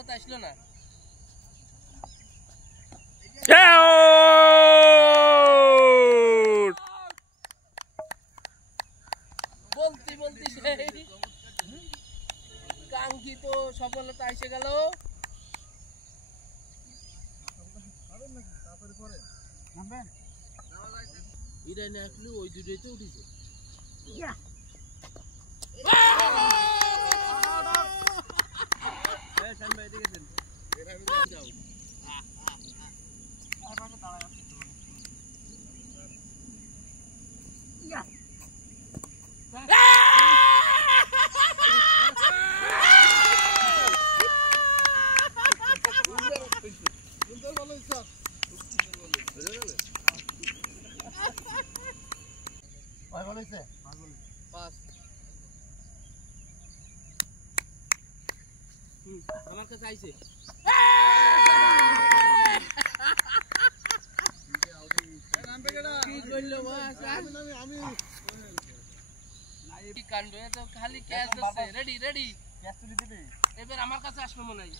সফলতা আসলো না। বলতে বলতে সেই কাঙ্ক্ষিত সফলতা এসে গেল। ইরানি আসলে ওই দুটোতে উঠেছে। আমার কাছে আইছে কাণ্ড তো খালি ক্যাচ দিচ্ছে। রেডি রেডি এবার আমার কাছে আসবে মনে হয়।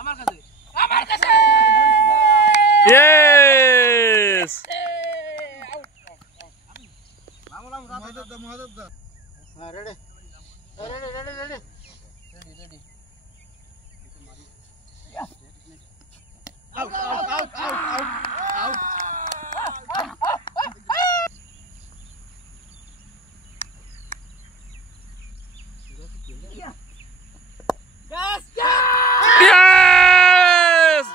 আমার কাছে আমার কাছে yes ready ready ready ready ready ready out out out out out গাস ইয়েস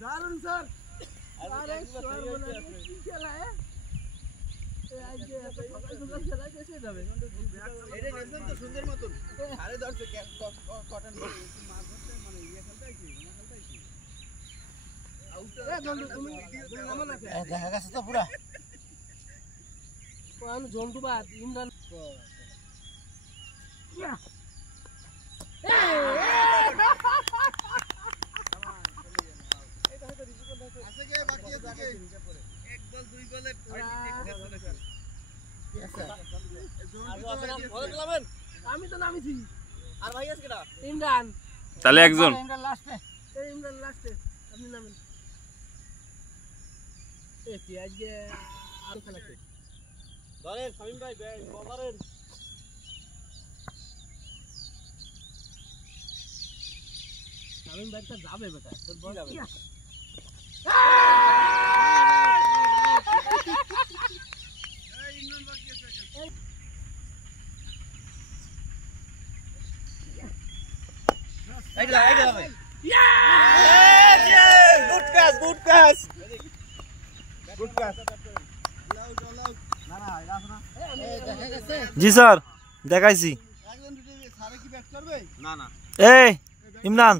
দারুন স্যার আরে সর্বনাশ কি খেলা है आज ये तो সকাল খেলা কেসে যাবে। এটা নেছেন তো সুন্দর মতন আরে ধরছে কটন মাছ ধরতে মানে ইয়া খেলতে আইছি না খেলতে আইছি আউট এ জন্টু তুমি নাম না দেখা গেছে তো পুরা কোন জন্টু বাদ ইমরান ইয়া আছে কে বাকি আছে কে এক বল দুই বলে আমি তো নামিছি। আর ভাই আছে কেডা ইমরান তাহলে একজন ইমরান লাস্টে ইমরান লাস্টে আপনি নামেন। এ কি আজকে আর খেলা কে ধরেন শামিম ভাই ধরেন শামিম ভাই তো যাবে বেটা তোর বল যাবে। ইমরান বাকি আছে এইটা ভাই yes yes good pass good pass না না এটা আছে না এই দেখা গেছে জি স্যার দেখাইছি একজন দুটো সারে কি ব্যাট করবে না না এই ইমরান